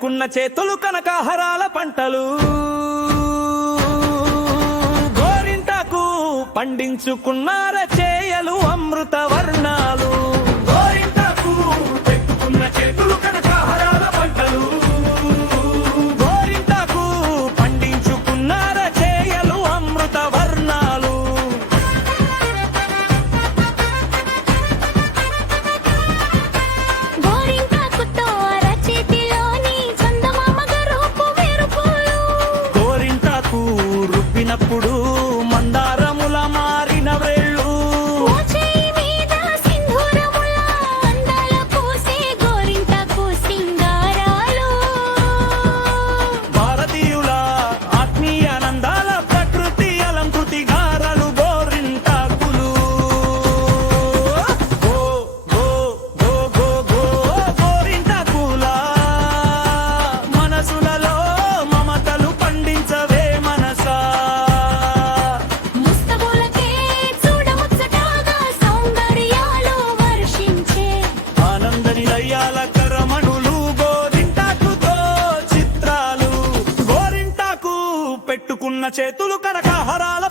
పెట్టుకున్న చేతులు కనకాహరాల పంటలు గోరింటాకు పండించుకున్నార చేయలు అమృత వర్ణాలు గోరింటాకు పెట్టుకున్న చేతులు కనకాహరాల పంటలు గోరింటాకు పండించుకున్నార చేయలు అమృత వర్ణాలు రుబ్బినప్పుడు మందారముల మారిన వేళ్ళు భారతీయుల ఆత్మీయానందాల ప్రకృతి అలంకృతి గారలు గోరింటాకులు గో గో గో గో గో గోరింటాకుల మనసులలో మమతలు పండించవే మనసా ఆనంద నిలయాల కరమణులు గోరింటాకుతో చిత్రాలు గోరింటాకు పెట్టుకున్న చేతులు కనకాహరాల